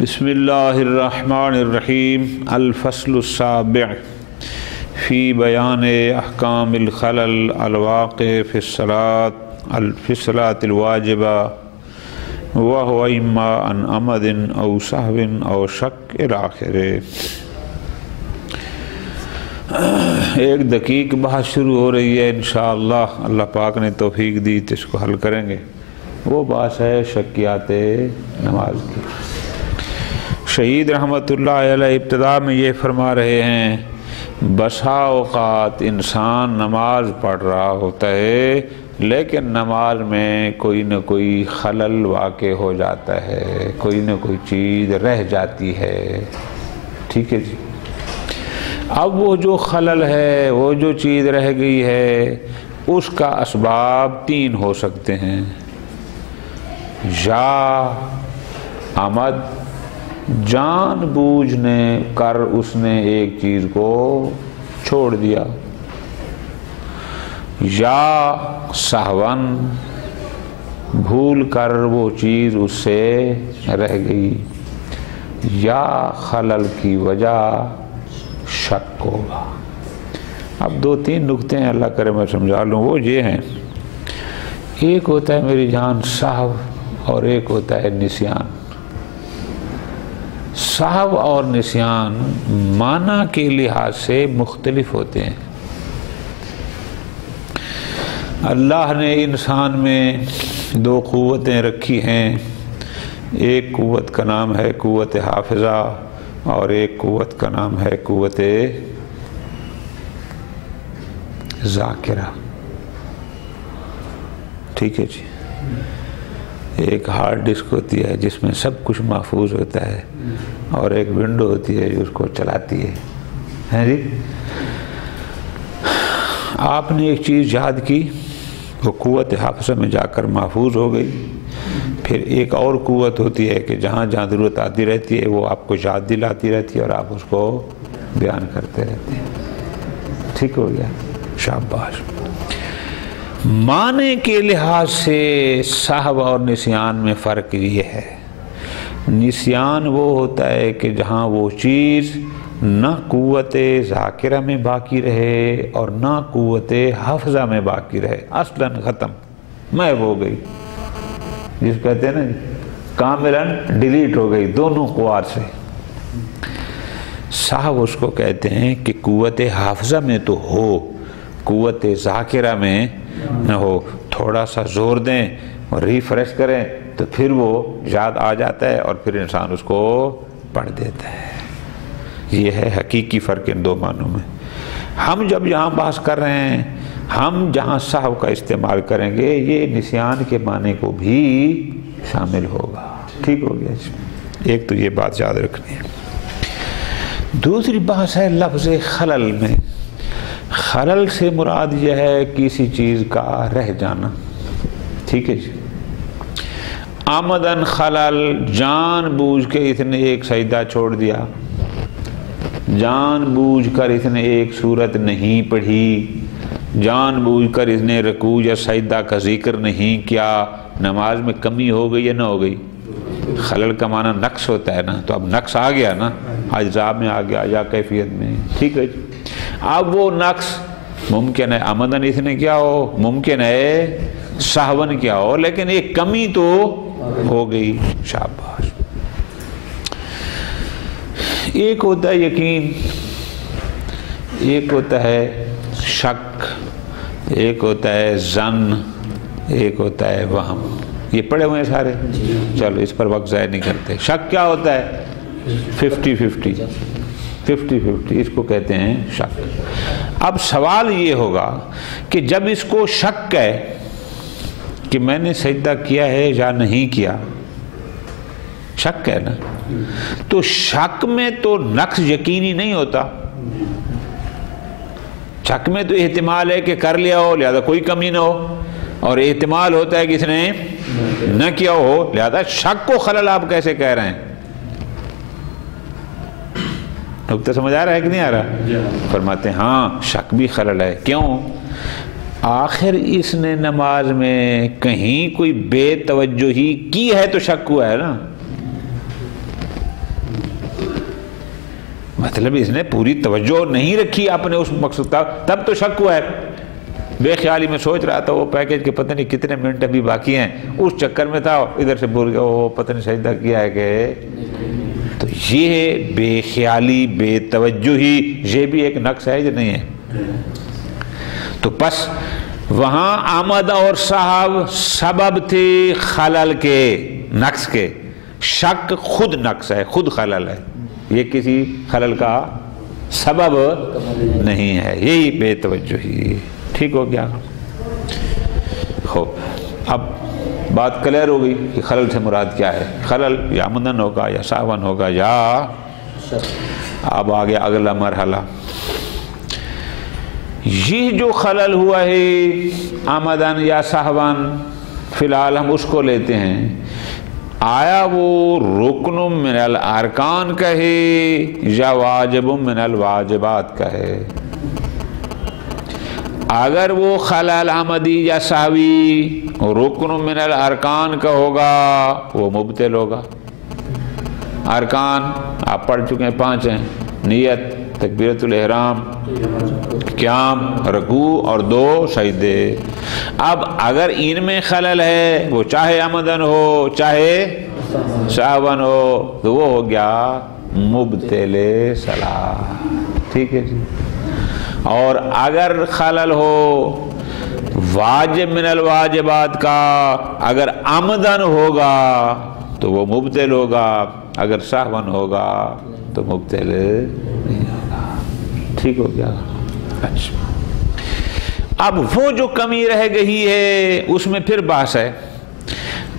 بسم اللہ الرحمن الرحیم الفصل السابع فی بیان احکام الخلل الواقع فی الصلاة الواجبہ وهو اما عن عمد او سہو او شک الی آخرہ۔ ایک دقیق بحث شروع ہو رہی ہے انشاءاللہ، اللہ پاک نے توفیق دی تو اس کو حل کریں گے۔ وہ بحث ہے شکیات نماز کی۔ شہید رحمۃ اللہ علیہ ابتدا میں یہ فرما رہے ہیں، بسا اوقات انسان نماز پڑھ رہا ہوتا ہے لیکن نماز میں کوئی نہ کوئی خلل واقع ہو جاتا ہے، کوئی نہ کوئی چیز رہ جاتی ہے، ٹھیک ہے جی۔ اب وہ جو خلل ہے، وہ جو چیز رہ گئی ہے، اس کا اسباب تین ہو سکتے ہیں، یا عمد، جان بوجھنے کر اس نے ایک چیز کو چھوڑ دیا، یا سہون، بھول کر وہ چیز اس سے رہ گئی، یا خلل کی وجہ شک ہوگا۔ اب دو تین نکتے ہیں، اللہ کرے میں سمجھا لوں۔ وہ یہ ہیں، ایک ہوتا ہے میری جان سہو اور ایک ہوتا ہے نسیان۔ سہو اور نسیان معنی کے لحاظ سے مختلف ہوتے ہیں۔ اللہ نے انسان میں دو قوتیں رکھی ہیں، ایک قوت کا نام ہے قوت حافظہ اور ایک قوت کا نام ہے قوت ذاکرہ، ٹھیک ہے جی۔ ایک ہارڈ ڈسک ہوتی ہے جس میں سب کچھ محفوظ ہوتا ہے، اور ایک ونڈو ہوتی ہے جو اس کو چلاتی ہے جی۔ آپ نے ایک چیز یاد کی، وہ قوت حافظہ میں جا کر محفوظ ہو گئی، پھر ایک اور قوت ہوتی ہے کہ جہاں جہاں ضرورت آتی رہتی ہے وہ آپ کو یاد دلاتی رہتی ہے اور آپ اس کو بیان کرتے رہتے ہیں، ٹھیک ہو گیا، شاباش۔ معنی کے لحاظ سے سہو اور نسیان میں فرق یہ ہے، نسیان وہ ہوتا ہے کہ جہاں وہ چیز نہ قوت ذاکرہ میں باقی رہے اور نہ قوت حافظہ میں باقی رہے، اصلاً ختم، محو ہو گئی، جس کہتے ہیں نا کاملاً ڈیلیٹ ہو گئی دونوں قوات سے۔ سہو اس کو کہتے ہیں کہ قوت حافظہ میں تو ہو، قوت ذاکرہ میں نہ ہو، تھوڑا سا زور دیں اور ریفریش کریں تو پھر وہ یاد آ جاتا ہے اور پھر انسان اس کو پڑھ دیتا ہے۔ یہ ہے حقیقی فرق ان دو معنوں میں۔ ہم جب یہاں بحث کر رہے ہیں، ہم جہاں سہو کا استعمال کریں گے یہ نسیان کے معنی کو بھی شامل ہوگا، ٹھیک ہو گیا جی۔ ایک تو یہ بات یاد رکھنی ہے۔ دوسری بحث ہے لفظ خلل میں۔ خلل سے مراد یہ ہے کسی چیز کا رہ جانا، ٹھیک ہے جی۔ آمدن خلل، جان بوجھ کے اس نے ایک سجدہ چھوڑ دیا، جان بوجھ کر اس نے ایک سورت نہیں پڑھی، جان بوجھ کر اس نے رکوع یا سجدہ کا ذکر نہیں کیا، نماز میں کمی ہو گئی یا نہ ہو گئی؟ خلل کا معنی نقص ہوتا ہے نا، تو اب نقص آ گیا نا، اجزاء میں آ گیا یا کیفیت میں، ٹھیک ہے جی۔ اب وہ نقص ممکن ہے آمدن اس نے کیا ہو، ممکن ہے سہون کیا ہو، لیکن ایک کمی تو ہو گئی، شاباش۔ ایک ہوتا ہے یقین، ایک ہوتا ہے شک، ایک ہوتا ہے ظن، ایک ہوتا ہے وہم۔ یہ پڑھے ہوئے ہیں سارے، چلو اس پر وقت ضائع نہیں کرتے۔ شک کیا ہوتا ہے؟ 50-50، اس کو کہتے ہیں شک۔ اب سوال یہ ہوگا کہ جب اس کو شک ہے کہ میں نے سجدہ کیا ہے یا نہیں کیا، شک ہے نا، تو شک میں تو نقص یقینی نہیں ہوتا، شک میں تو احتمال ہے کہ کر لیا ہو لہذا کوئی کمی نہ ہو، اور احتمال ہوتا ہے کہ اس نے نہ کیا ہو لہذا شک کو خلل آپ کیسے کہہ رہے ہیں؟ نکتہ سمجھ آ رہا ہے کہ نہیں آ رہا؟ فرماتے ہیں ہاں شک بھی خلل ہے۔ کیوں؟ آخر اس نے نماز میں کہیں کوئی بے توجہی کی ہے تو شک ہوا ہے نا، مطلب اس نے پوری توجہ نہیں رکھی اپنے اس مقصد کا، تب تو شک ہوا ہے. بے خیالی میں سوچ رہا تھا وہ پیکج کے پتہ نہیں کتنے منٹ ابھی باقی ہیں، اس چکر میں تھا ادھر سے بول گیا وہ پتہ نہیں سجدہ کیا ہے کہ. تو یہ ہے بے خیالی، بے توجہی، یہ بھی ایک نقص ہے یا نہیں ہے؟ تو پس وہاں آمد اور صاحب سبب تھے خلل کے، نقص کے. شک خود نقص ہے، خود خلل ہے، یہ کسی خلل کا سبب نہیں ہے. یہی بے توجہی. ٹھیک ہو گیا؟ خوب، اب بات کلیئر ہو گئی کہ خلل سے مراد کیا ہے. خلل یا آمدن ہوگا یا ساون ہوگا یا. اب آگے اگلا مرحلہ، یہ جو خلل ہوا ہے آمدن یا سہون، فی الحال ہم اس کو لیتے ہیں. آیا وہ رکن من الارکان کا ہے یا واجب من الواجبات کا ہے؟ اگر وہ خلل آمدی یا سہوی رکن من الارکان کا ہوگا وہ مبطل ہوگا. ارکان آپ پڑھ چکے ہیں 5 ہیں: نیت، تکبیرۃ الاحرام، قیام، رکوع اور 2 سجدے. اب اگر ان میں خلل ہے، وہ چاہے آمدن ہو چاہے سہون ہو، تو وہ ہو گیا مبطل صلاۃ. ٹھیک ہے جی. اور اگر خلل ہو واجب من الواجبات کا، اگر آمدن ہوگا تو وہ مبطل ہوگا، اگر سہون ہوگا تو مبطل نہیں ہوگا. ٹھیک ہو گیا؟ اچھا، اب وہ جو کمی رہ گئی ہے اس میں پھر بحث ہے.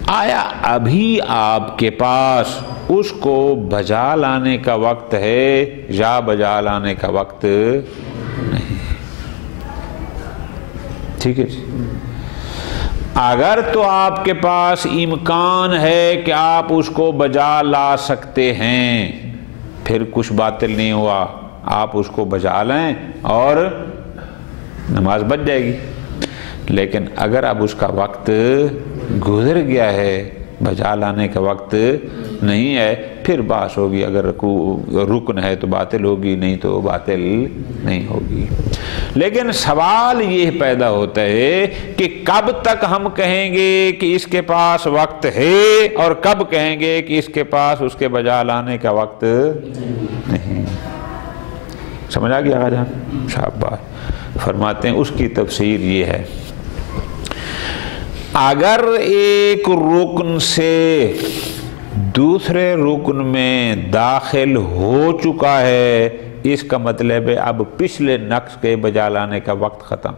آیا ابھی آپ کے پاس اس کو بجا لانے کا وقت ہے یا بجا لانے کا وقت نہیں؟ ٹھیک ہے جی. اگر تو آپ کے پاس امکان ہے کہ آپ اس کو بجا لا سکتے ہیں، پھر کچھ باطل نہیں ہوا، آپ اس کو بجا لیں اور نماز بچ جائے گی. لیکن اگر اب اس کا وقت گزر گیا ہے، بجا لانے کا وقت نہیں ہے، پھر بحث ہوگی. اگر رکن ہے تو باطل ہوگی، نہیں تو باطل نہیں ہوگی. لیکن سوال یہ پیدا ہوتا ہے کہ کب تک ہم کہیں گے کہ اس کے پاس وقت ہے اور کب کہیں گے کہ اس کے پاس اس کے بجا لانے کا وقت نہیں. سمجھ آ گیا آقا جان؟ شاباش. فرماتے ہیں اس کی تفسیر یہ ہے، اگر ایک رکن سے دوسرے رکن میں داخل ہو چکا ہے، اس کا مطلب ہے اب پچھلے نقص کے بجا لانے کا وقت ختم.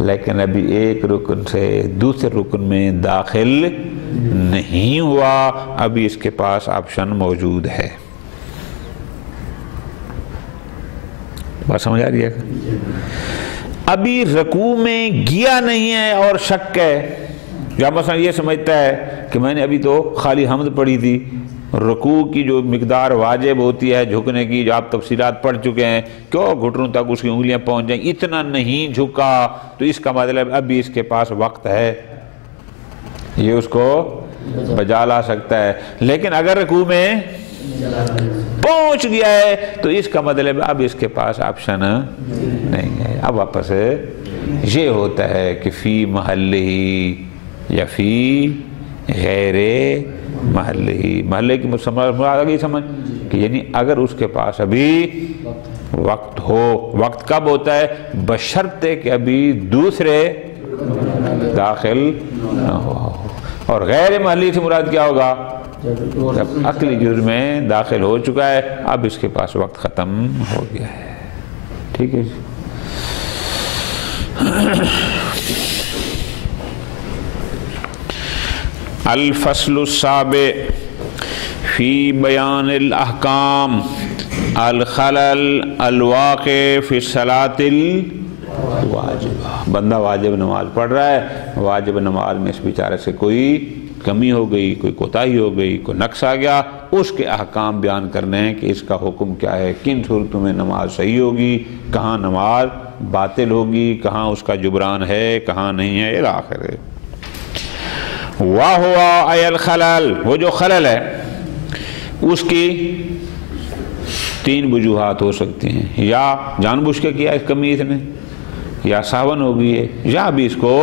لیکن ابھی ایک رکن سے دوسرے رکن میں داخل نہیں ہوا، ابھی اس کے پاس آپشن موجود ہے. بات سمجھ آ رہی ہے؟ ابھی رکوع میں گیا نہیں ہے اور شک ہے، یا مثلا یہ سمجھتا ہے کہ میں نے ابھی تو خالی حمد پڑھی تھی، رکوع کی جو مقدار واجب ہوتی ہے جھکنے کی، جو آپ تفصیلات پڑھ چکے ہیں، کیوں گھٹنوں تک اس کی انگلیاں پہنچ جائیں، اتنا نہیں جھکا، تو اس کا مطلب ابھی اس کے پاس وقت ہے، یہ اس کو بجا لا سکتا ہے. لیکن اگر رکوع میں پہنچ گیا ہے تو اس کا مطلب اب اس کے پاس آپشن نہیں ہے. اب واپس یہ ہوتا ہے کہ فی محلہ یا فی غیر محلہ. محلے کی مراد آ گئی سمجھ کہ یعنی اگر اس کے پاس ابھی وقت ہو. وقت کب ہوتا ہے؟ بشرطے کہ ابھی دوسرے داخل نہ ہو. اور غیر محلی سے مراد کیا ہوگا؟ جب عقلی جرم میں داخل ہو چکا ہے، اب اس کے پاس وقت ختم ہو گیا ہے. ٹھیک ہے جی. الفصل السابع فی بیان الاحکام الخلل الواقع فی الصلاۃ الواجبہ. بندہ واجب نماز پڑھ رہا ہے، واجب نماز میں اس بیچارے سے کوئی کمی ہو گئی، کوئی کوتاہی ہو گئی، کوئی نقص آ گیا، اس کے احکام بیان کرنے ہیں کہ اس کا حکم کیا ہے، کن صورتوں میں نماز صحیح ہوگی، کہاں نماز باطل ہوگی، کہاں اس کا جبران ہے، کہاں نہیں ہے، الی آخر. وَهُوَ أَيَ الْخَلَلْ، وہ جو خلل ہے اس کی تین وجوہات ہو سکتی ہیں، یا جان بوجھ کے کیا اس کمی اس نے، یا ساون ہو گئی ہے، یا بھی اس کو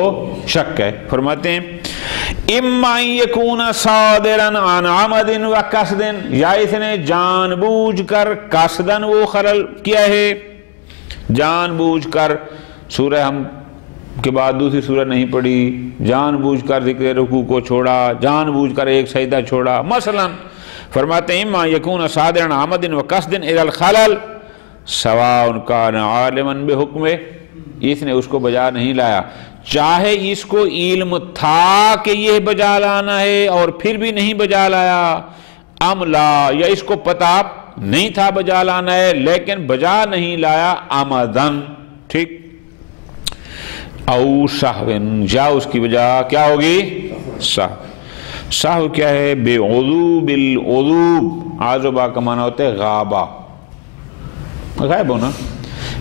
شک ہے۔ فرماتے ہیں اما یکون صادرا عن عمد و قصد، یا اس نے جان بوجھ کر قصدن وہ خلل کیا ہے، جان بوجھ کر سورہ ہم کے بعد دوسری سورہ نہیں پڑھی، جان بوجھ کر ذکر رکوع کو چھوڑا، جان بوجھ کر ایک سجدہ چھوڑا مثلا۔ فرماتے ہیں اما یکون صادرا عن عمد و قصد الى الخلل سواء کان عالما بحکمہ، اس نے اس کو بجا نہیں لایا، چاہے اس کو علم تھا کہ یہ بجا لانا ہے اور پھر بھی نہیں بجا لایا، ام لا، یا اس کو پتا نہیں تھا بجا لانا ہے لیکن بجا نہیں لایا عمدن، ٹھیک، او سہون، یا اس کی وجہ کیا ہوگی، سہو۔ سہو کیا ہے، بے عذوب العذوب، عذوبہ کا معنی ہوتا ہے غابہ، غائب ہونا،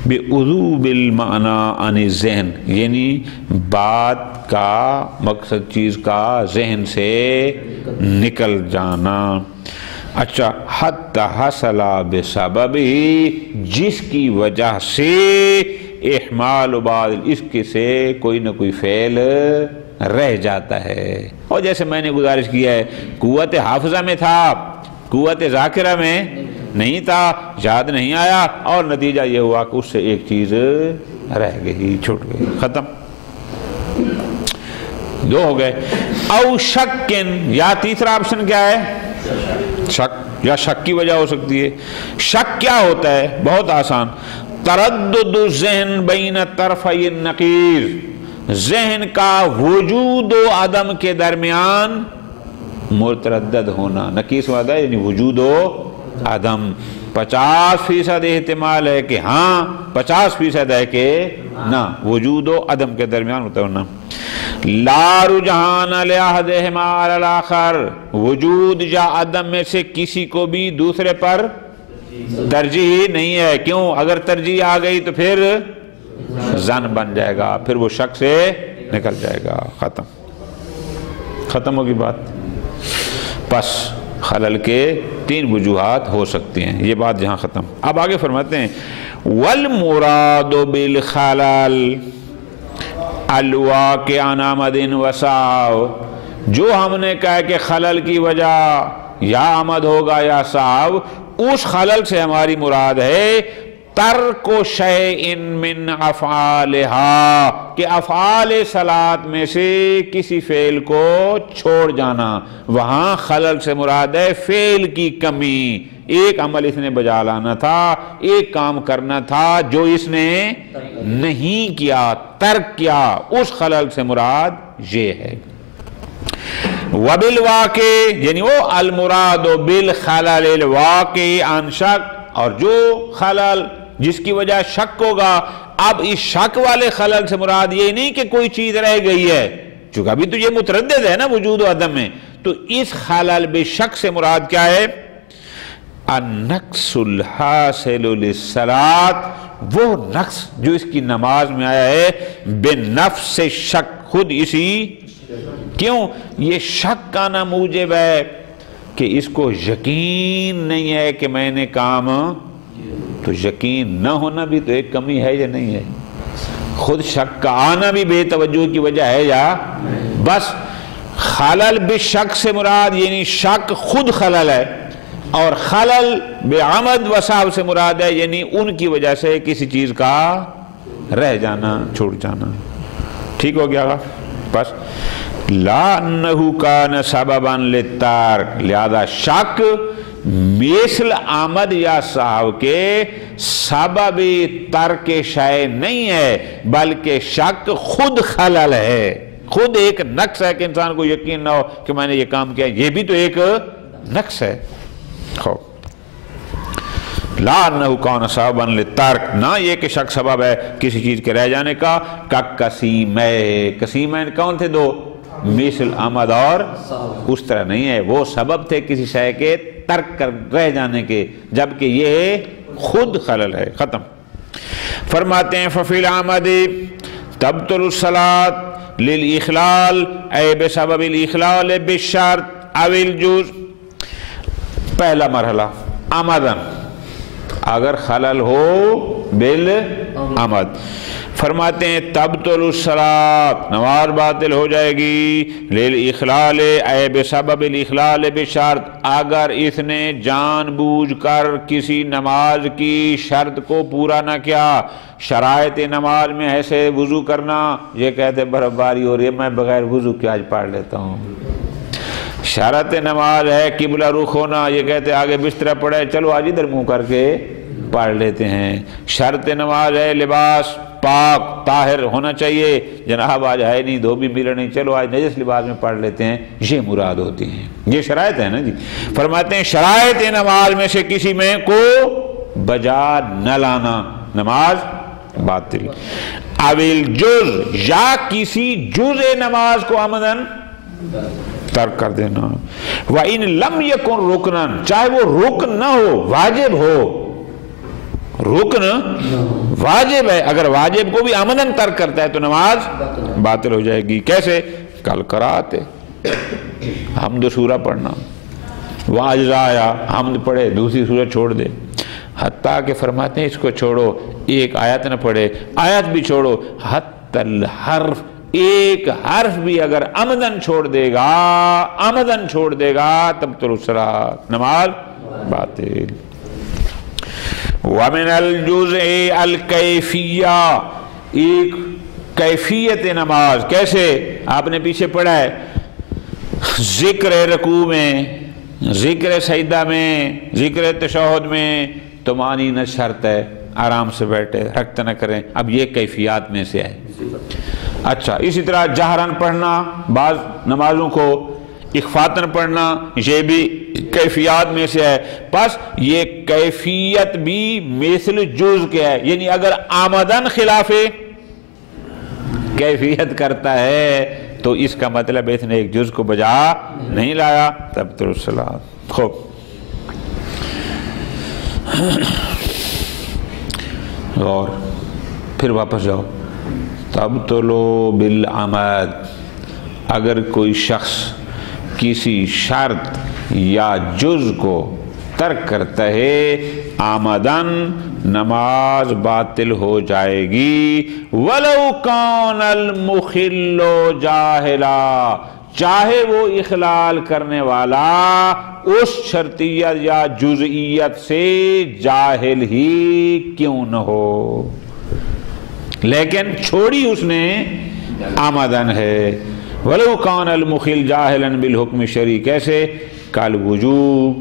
بے عذوب المعنی عن الذہن، یعنی بات کا مقصد چیز کا ذہن سے نکل جانا۔ اچھا، حتی حصل بسبب، جس کی وجہ سے احمال بعض الاسک سے کوئی نہ کوئی فعل رہ جاتا ہے۔ اور جیسے میں نے گزارش کیا ہے، قوت حافظہ میں تھا، قوت ذاکرہ میں نہیں تھا، یاد نہیں آیا، اور نتیجہ یہ ہوا کہ اس سے ایک چیز رہ گئی، چھوٹ گئی، ختم، دو ہو گئے۔ او شکن، یا تیسرا آپشن کیا ہے، شک، یا شک کی وجہ ہو سکتی ہے۔ شک کیا ہوتا ہے، بہت آسان، تردد الذہن بین طرفی النقیض، ذہن کا وجود و عدم کے درمیان متردد ہونا، نقیص وعدہ ہے یعنی وجود و عدم، 50% احتمال ہے کہ ہاں، 50% ہے کہ نہ، وجود و عدم کے درمیان ہوتا ہونا۔ لا رجحان لأحدہما علی الآخر، وجود یا عدم میں سے کسی کو بھی دوسرے پر ترجیح نہیں ہے، کیوں، اگر ترجیح آ گئی تو پھر ظن بن جائے گا، پھر وہ شک سے نکل جائے گا، ختم، ختم ہوگی بات۔ پس خلل کے تین وجوہات ہو سکتی ہیں، یہ بات جہاں ختم۔ اب آگے فرماتے ہیں والمراد بالخلل الواقع عن عمد و سہو، جو ہم نے کہا کہ خلل کی وجہ یا عمد ہوگا یا سہو، اس خلل سے ہماری مراد ہے ترک شیء من افعالہا، کہ افعال صلاۃ میں سے کسی فعل کو چھوڑ جانا، وہاں خلل سے مراد ہے فعل کی کمی، ایک عمل اس نے بجا لانا تھا، ایک کام کرنا تھا جو اس نے نہیں کیا، ترک کیا، اس خلل سے مراد یہ ہے۔ وبالواقع، یعنی وہ المراد بالخلل الواقع عن شک، اور جو خلل جس کی وجہ شک ہوگا، اب اس شک والے خلل سے مراد یہ نہیں کہ کوئی چیز رہ گئی ہے، چونکہ ابھی تو یہ متردد ہے نا وجود و عدم میں، تو اس خلل بے شک سے مراد کیا ہے، النقص الحاصل للصلاۃ، وہ نقص جو اس کی نماز میں آیا ہے، بنفس شک، خود اسی، کیوں، یہ شک کا نا موجب ہے کہ اس کو یقین نہیں ہے کہ میں نے کام، تو یقین نہ ہونا بھی تو ایک کمی ہے یا نہیں ہے، خود شک کا آنا بھی بے توجہ کی وجہ ہے یا، بس خلل بالشک سے مراد یعنی شک خود خلل ہے، اور خلل بعمد و سہو سے مراد ہے یعنی ان کی وجہ سے کسی چیز کا رہ جانا، چھوڑ جانا، ٹھیک ہو گیا گا، بس لا انہو کان سببا للترک، لہذا شک مثل عمد یا سہو کے سبب ترک شے نہیں ہے، بلکہ شک خود خلل ہے، خود ایک نقص ہے کہ انسان کو یقین نہ ہو کہ میں نے یہ کام کیا، یہ بھی تو ایک نقص ہے۔ لا انہو کان سببا للترک، نہ یہ کہ شک سبب ہے کسی چیز کے رہ جانے کا، قسیمین کون تھے دو، مثل عمد اور اس طرح نہیں ہے، وہ سبب تھے کسی شے کے ترک کر رہ جانے کے، جبکہ یہ خود خلل ہے، ختم۔ فرماتے ہیں ففی العمد تبطل الصلاۃ للاخلال، اے بسبب الاخلال بالشرط او الجزء، پہلا مرحلہ عمدن، اگر خلل ہو بالعمد. فرماتے ہیں تبطل الصلاۃ، نماز باطل ہو جائے گی، للاخلال اے بسبب الاخلال بشرط، اگر اس نے جان بوجھ کر کسی نماز کی شرط کو پورا نہ کیا. شرائط نماز میں ایسے وضو کرنا، یہ کہتے برف باری ہو رہی ہے میں بغیر وضو کے آج پڑھ لیتا ہوں. شرط نماز ہے قبلہ رخ ہونا، یہ کہتے آگے بستر پڑے چلو آج ادھر منہ کر کے پڑھ لیتے ہیں. شرط نماز ہے لباس پاک طاہر ہونا چاہیے، جناب آج ہے نہیں دھوبی مل نہیں، چلو آج نجس لباس میں پڑھ لیتے ہیں، یہ مراد ہوتی ہیں، یہ شرائط ہے نا جی. فرماتے ہیں شرائط نماز میں سے کسی میں کو بجا نہ لانا، نماز باطل. اویل جز، یا کسی جز نماز کو عمدن ترک کر دینا. وَإِن لَمْ يَكُنْ رُكْنًا، چاہے وہ رکن نہ ہو، واجب ہو. رکن واجب ہے، اگر واجب کو بھی عمدن ترک کرتا ہے تو نماز باطل ہو جائے گی. کیسے؟ کل قرات حمد و سورہ پڑھنا، واجزایا حمد پڑھے دوسری سورہ چھوڑ دے. حتیٰ کہ فرماتے ہیں اس کو چھوڑو، ایک آیت نہ پڑھے، آیت بھی چھوڑو، حتی الحرف، ایک حرف بھی اگر عمدن چھوڑ دے گا تبطل الصلاۃ، نماز باطل. وَمِنَ الْجُزْءِ الْكَيْفِيَّةِ، ایک کیفیت نماز. کیسے؟ آپ نے پیچھے پڑھا ہے، ذکر رکوع میں، ذکر سجدہ میں، ذکر تشہد میں طمانینہ شرط ہے، آرام سے بیٹھے حرکت نہ کریں. اب یہ کیفیات میں سے ہے. اچھا، اسی طرح جہرن پڑھنا، بعض نمازوں کو اخفاتن پڑھنا، یہ بھی کیفیات میں سے ہے. پس یہ کیفیت بھی مثل جز کے ہے، یعنی اگر آمدن خلاف کیفیت کرتا ہے تو اس کا مطلب اس نے ایک جز کو بجا نہیں لایا، تب تو الصلاۃ. خوب، اور پھر واپس جاؤ. تبطلو بالعمد، اگر کوئی شخص کسی شرط یا جز کو ترک کرتا ہے آمدن، نماز باطل ہو جائے گی. ولو کان المخل جاہلا، چاہے وہ اخلال کرنے والا اس شرطیت یا جزئیت سے جاہل ہی کیوں نہ ہو، لیکن چھوڑی اس نے آمدن ہے. وَلَوْ كَانَ الْمُخِلْ جَاهِلًا بِالْحُكْمِ شَرِعِ، کیسے؟ کالوجوب،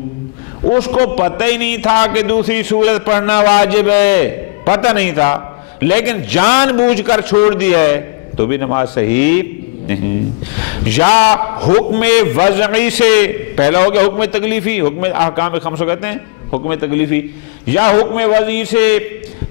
اس کو پتہ ہی نہیں تھا کہ دوسری سورت پڑھنا واجب ہے، پتہ نہیں تھا، لیکن جان بوجھ کر چھوڑ دی ہے تو بھی نماز صحیح نہیں. یا حکم وضعی سے، پہلا ہو گیا حکم تکلیفی، حکم احکام خمسہ کہتے ہیں حکم تکلیفی، یا حکم وضعی سے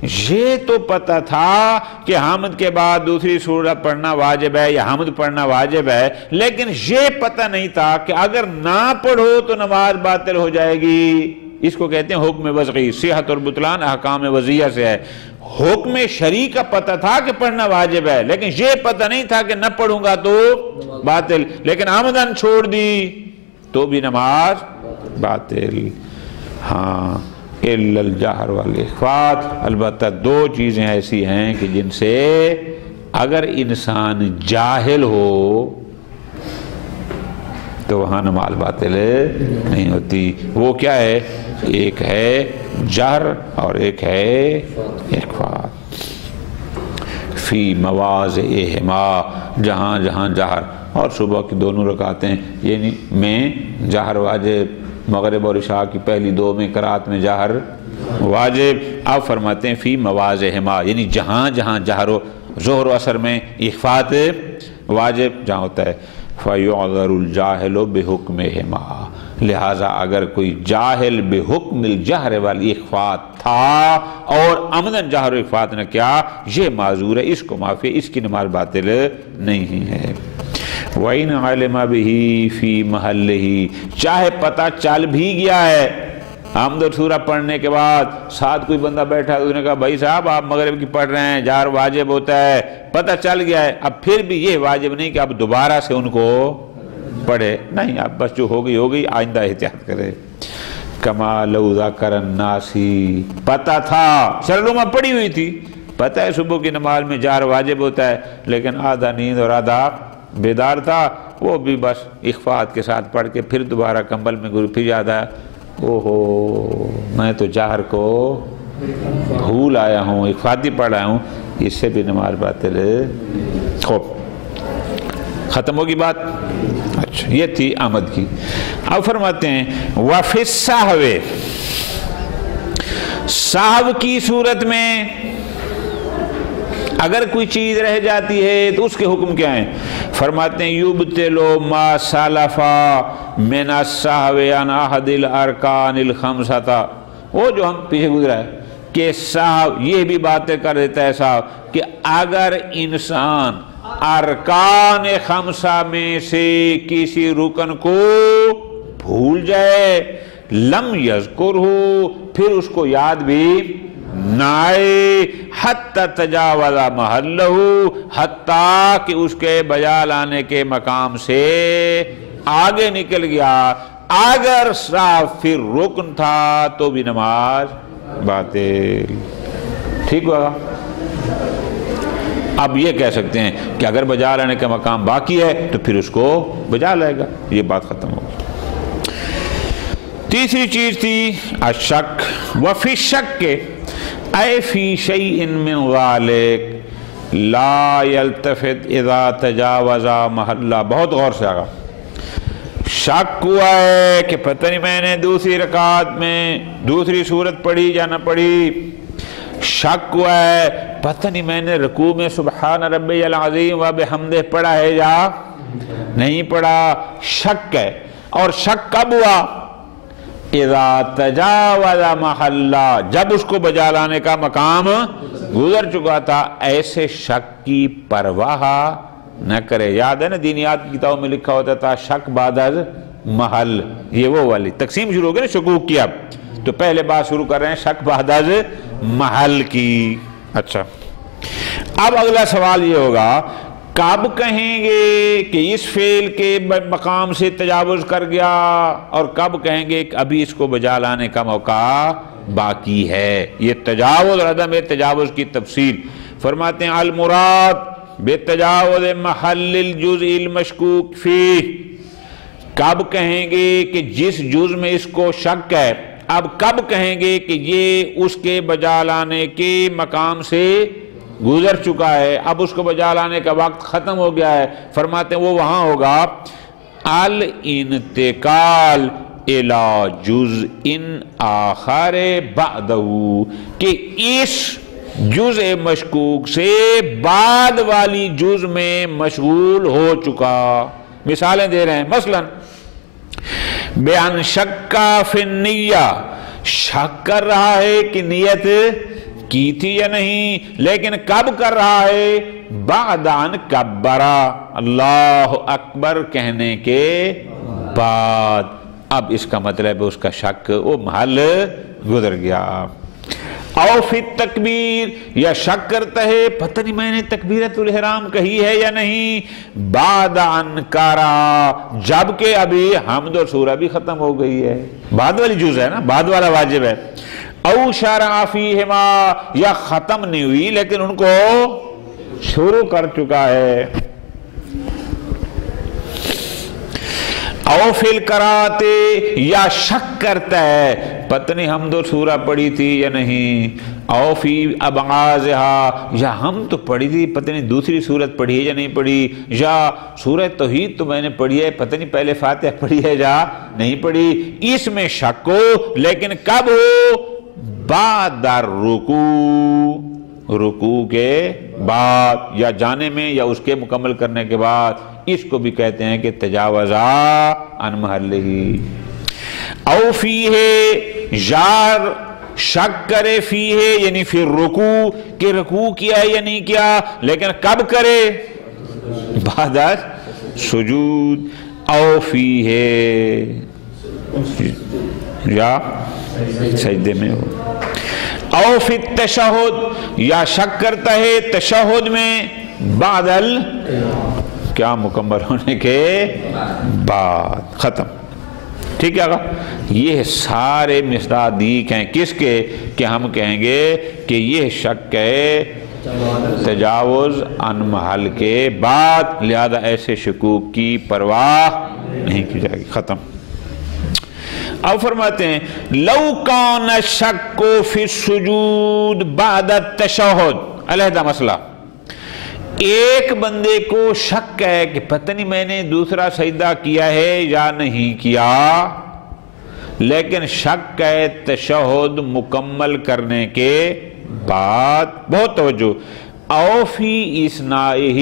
یہ تو پتہ تھا کہ حمد کے بعد دوسری سورت پڑھنا واجب ہے یا حمد پڑھنا واجب ہے، لیکن یہ پتہ نہیں تھا کہ اگر نہ پڑھو تو نماز باطل ہو جائے گی. اس کو کہتے ہیں حکم وضعی. صحت اور بطلان احکام وضعیہ سے ہے. حکم شرعی کا پتہ تھا کہ پڑھنا واجب ہے، لیکن یہ پتہ نہیں تھا کہ نہ پڑھوں گا تو باطل، لیکن آمدن چھوڑ دی تو بھی نماز باطل. ہاں، الا الجہر والاخفات، البتہ دو چیزیں ایسی ہیں کہ جن سے اگر انسان جاہل ہو تو وہاں نماز باطل نہیں ہوتی. وہ کیا ہے؟ ایک ہے جہر اور ایک ہے اخفات. فی مواضعہما، جہاں جہاں جہر، اور صبح کی دونوں رکعتیں یعنی میں جہر واجب، مغرب اور عشاء کی پہلی دو میں قرات میں جہر واجب. آپ فرماتے ہیں فی مواضعہما، یعنی جہاں جہاں جہر ہو، ظہر و عصر میں اخفات واجب جہاں ہوتا ہے. فَيُعْذَرُ الْجَاهِلُ بِحُكْمِهِمَا، لہٰذا اگر کوئی جاہل بحکم الجہر والاخفات تھا اور عمدن جہر و اخفات نہ کیا، یہ معذور ہے، اس کو معافی ہے، اس کی نماز باطل نہیں ہے. وَإِنْ عَلِمَ بِهِ فِي مَحَلِّهِ، چاہے پتہ چل بھی گیا ہے حمد و سورہ پڑھنے کے بعد، ساتھ کوئی بندہ بیٹھا ہے، اس نے کہا بھائی صاحب آپ مغرب کی پڑھ رہے ہیں، جہر واجب ہوتا ہے، پتہ چل گیا ہے، اب پھر بھی یہ واجب نہیں کہ اب دوبارہ سے ان کو پڑھے، نہیں، اب بس جو ہو گئی آئندہ احتیاط کرے. کما لو ذکر الناسی، پتہ تھا، شرلوما پڑی ہوئی تھی، پتہ ہے صبح کی نماز میں جہر واجب ہوتا ہے، لیکن آدھا نیند اور آدھا بیدار تھا، وہ بھی بس اخفاءات کے ساتھ پڑھ کے پھر دوبارہ کمبل میں پھر یاد آیا، اوہو میں تو جہر کو بھول آیا ہوں، اخفاءاتی پڑھ آیا ہوں، اس سے بھی نماز باطل ہے۔ خوب ختم ہوگی بات۔ اچھا یہ تھی آمد کی۔ اب فرماتے ہیں وَفِ السَّهْوِ، سہو کی صورت میں اگر کوئی چیز رہ جاتی ہے تو اس کے حکم کیا ہیں؟ فرماتے ہیں یُبْتِلُ مَا سَلَفَ مِنَ السَّهْوِ عَنْ أَحَدِ الْأَرْكَانِ الْخَمْسَةِ، وہ جو ہم پیچھے گزرا ہے کہ سہو یہ بھی باتیں کر دیتا ہے سہو کہ اگر انسان ارکان خمسہ میں سے کسی رکن کو بھول جائے، لم یذکرہ، پھر اس کو یاد بھی نہ آئے، حتی تجاوز محلہ، حتیٰ کہ اس کے بجا لانے کے مقام سے آگے نکل گیا، اگر صاف پھر رکن تھا تو بھی نماز باطل۔ ٹھیک ہوگا؟ اب یہ کہہ سکتے ہیں کہ اگر بجا لانے کا مقام باقی ہے تو پھر اس کو بجا لائے گا، یہ بات ختم ہوگی۔ تیسری چیز تھی الشک، وفی الشک کے اے فی شیء من ذالک لا یلتفت اذا تجاوز محلہ، بہت غور سے آگا، شک ہوا ہے کہ پتہ نہیں میں نے دوسری رکعت میں دوسری صورت پڑھی یا نہ پڑھی، شک ہوا ہے پتہ نہیں میں نے رکوع میں سبحان ربی العظیم و بحمدہ پڑھا ہے یا نہیں پڑھا، شک ہے، اور شک کب ہوا؟ اذا تجاوز محلہ، جب اس کو بجا لانے کا مقام گزر چکا تھا۔ ایسے شک کی پرواہ نہ کرے، یاد ہے نا دینیات کی کتابوں میں لکھا ہوتا تھا شک بعد از محل، یہ وہ والی تقسیم شروع ہو گئی نا شکوک کی، اب تو پہلے بات شروع کر رہے ہیں شک بعد از محل کی۔ اچھا اب اگلا سوال یہ ہوگا کب کہیں گے کہ اس فعل کے مقام سے تجاوز کر گیا، اور کب کہیں گے کہ ابھی اس کو بجا لانے کا موقع باقی ہے؟ یہ تجاوز اور عدم تجاوز کی تفصیل فرماتے ہیں المراد بتجاوز محل الجزء المشکوک فیہ، کب کہیں گے کہ جس جز میں اس کو شک ہے، اب کب کہیں گے کہ یہ اس کے بجا لانے کے مقام سے گزر چکا ہے، اب اس کو بجا لانے کا وقت ختم ہو گیا ہے؟ فرماتے ہیں وہ وہاں ہوگا الانتقال الی جزء آخر بعدہ، کہ اس جزء مشکوک سے بعد والی جز میں مشغول ہو چکا۔ مثالیں دے رہے ہیں، مثلا بیان شکا فی النیہ، شک کر رہا ہے کہ نیت کی تھی یا نہیں، لیکن کب کر رہا ہے؟ بعد ان کبرا، اللہ اکبر کہنے کے بعد، اب اس کا مطلب ہے اس کا شک وہ محل گزر گیا۔ او فی التکبیر، یا شک کرتا ہے پتہ نہیں میں نے تکبیرۃ الاحرام کہی ہے یا نہیں، بعد ان کرا، جبکہ ابھی حمد و سورہ بھی ختم ہو گئی ہے، بعد والی جز ہے نا، بعد والا واجب ہے۔ او شرع فیہما، یا ختم نہیں ہوئی لیکن ان کو شروع کر چکا ہے۔ او فی القرات، یا شک کرتا ہے پتہ نہیں حمد و سورہ پڑھی تھی یا نہیں۔ او فی ابعاضہا، یا ہم تو پڑھی تھی پتہ نہیں دوسری سورت پڑھی ہے یا نہیں پڑھی، یا سورہ توحید تو میں نے پڑھی ہے پتہ نہیں پہلے فاتحہ پڑھی ہے یا نہیں پڑھی، اس میں شک ہو، لیکن کب ہو؟ بعد الرکوع، رکوع کے بعد، یا جانے میں یا اس کے مکمل کرنے کے بعد، اس کو بھی کہتے ہیں کہ تجاوزا عن محلہ۔ او فیہ، یا شک کرے فیہ یعنی پھر رکوع، کہ رکوع کیا ہے یا نہیں کیا، لیکن کب کرے؟ بعد سجود۔ او فیہ، یا سجدے میں ہو۔ او فی التشہد، یا شک کرتا ہے تشہد میں بعد کیا مکمل ہونے کے بعد، ختم۔ ٹھیک ہے آقا؟ یہ سارے مصداق ہیں کس کے کہ ہم کہیں گے کہ یہ شک ہے تجاوز عن محل کے بعد، لہذا ایسے شکوک کی پرواہ نہیں کی جائے گی. ختم. اب فرماتے ہیں لو کان الشک فی السجود بعد التشہد، علیحدہ مسئلہ. ایک بندے کو شک ہے کہ پتہ نہیں میں نے دوسرا سجدہ کیا ہے یا نہیں کیا، لیکن شک ہے تشہد مکمل کرنے کے بعد. بہت توجہ. او فی اثنائہ،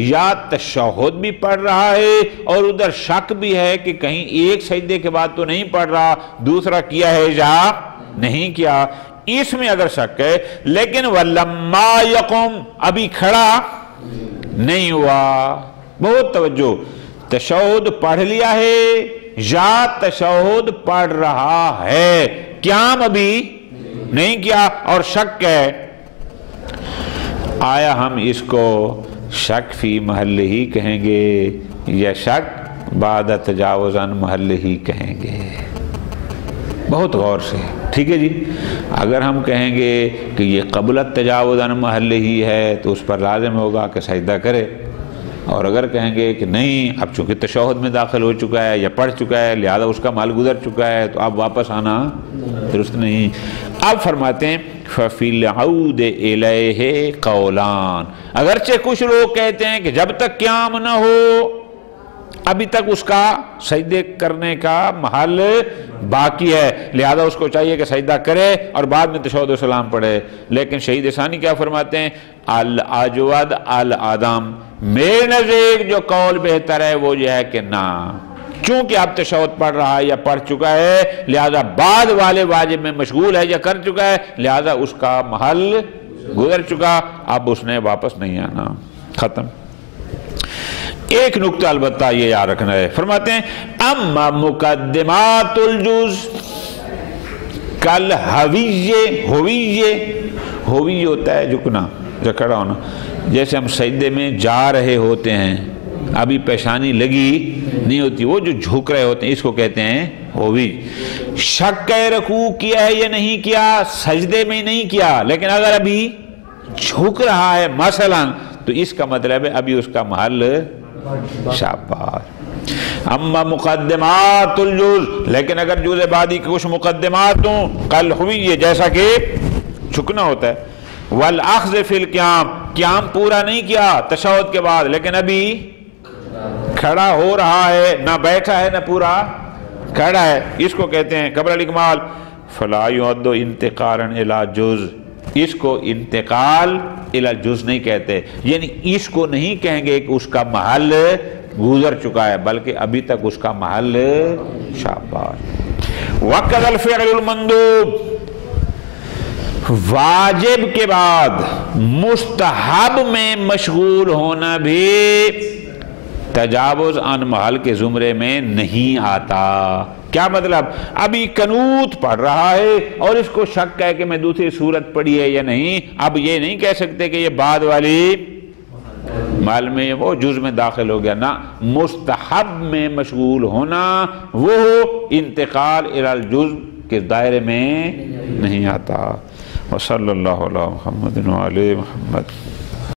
یا تشہد بھی پڑھ رہا ہے اور ادھر شک بھی ہے کہ کہیں ایک سجدے کے بعد تو نہیں پڑھ رہا، دوسرا کیا ہے یا نہیں کیا، اس میں اگر شک ہے. لیکن وَلَمَّا يَقُمْ، ابھی کھڑا نہیں ہوا. بہت توجہ. تشہد پڑھ لیا ہے یا تشہد پڑھ رہا ہے، قیام ابھی نہیں کیا اور شک ہے. آیا ہم اس کو شک فی محل ہی کہیں گے یا شک بعد تجاوز عن محل ہی کہیں گے؟ بہت غور سے. ٹھیک ہے جی. اگر ہم کہیں گے کہ یہ قبل التجاوز عن محل ہی ہے تو اس پر لازم ہوگا کہ سجدہ کرے، اور اگر کہیں گے کہ نہیں اب چونکہ تشہد میں داخل ہو چکا ہے یا پڑھ چکا ہے لہذا اس کا محل گزر چکا ہے تو اب واپس آنا درست نہیں. اب فرماتے ہیں فَفِي الْعَوْدِ إِلَيْهِ قَوْلَانِ، اگرچہ کچھ لوگ کہتے ہیں کہ جب تک قیام نہ ہو ابھی تک اس کا سجدے کرنے کا محل باقی ہے، لہذا اس کو چاہیے کہ سجدہ کرے اور بعد میں تشہد و سلام پڑھے. لیکن شہید ثانی کیا فرماتے ہیں؟ الاجود العدم، میرے نزدیک جو قول بہتر ہے وہ یہ ہے کہ نہ، چونکہ اب تشہد پڑھ رہا ہے یا پڑھ چکا ہے لہذا بعد والے واجب میں مشغول ہے یا کر چکا ہے لہذا اس کا محل گزر چکا، اب اس نے واپس نہیں آنا. ختم. ایک نکتہ البتہ یہ یاد رکھنا ہے. فرماتے ہیں اما مقدمات الجز کل ہویہ ہوتا ہے جھکنا یا کھڑا ہونا. جیسے ہم سجدے میں جا رہے ہوتے ہیں، ابھی پیشانی لگی نہیں ہوتی، وہ جو جھک رہے ہوتے ہیں اس کو کہتے ہیں ہووی. شک رکوع کیا ہے یا نہیں کیا، سجدے میں نہیں کیا لیکن اگر ابھی جھک رہا ہے مثلا تو اس کا مطلب ہے ابھی اس کا محل شاباش. اما مقدمات الجز، لیکن اگر جز بعدی کے کچھ مقدمات ہوں کل ہوئی جیسا کہ جھکنا ہوتا ہے. والاخذ فی القیام، قیام پورا نہیں کیا تشہد کے بعد لیکن ابھی کھڑا ہو رہا ہے، نہ بیٹھا ہے نہ پورا کھڑا ہے، اس کو کہتے ہیں قبل الاکمال. فلا یعد انتقالا الی جز، اس کو انتقال الی جز نہیں کہتے، یعنی اس کو نہیں کہیں گے کہ اس کا محل گزر چکا ہے بلکہ ابھی تک اس کا محل شاباش. وقت الفعل المندوب، واجب کے بعد مستحب میں مشغول ہونا بھی تجاوز عن محل کے زمرے میں نہیں آتا. کیا مطلب؟ ابھی قنوت پڑھ رہا ہے اور اس کو شک ہے کہ میں دوسری صورت پڑھی ہے یا نہیں، اب یہ نہیں کہہ سکتے کہ یہ بعد والی محل میں وہ جز میں داخل ہو گیا. نہ، مستحب میں مشغول ہونا وہ انتقال الی الجز کے دائرے میں نہیں آتا. وصلی اللہ علی محمد وعلی محمد.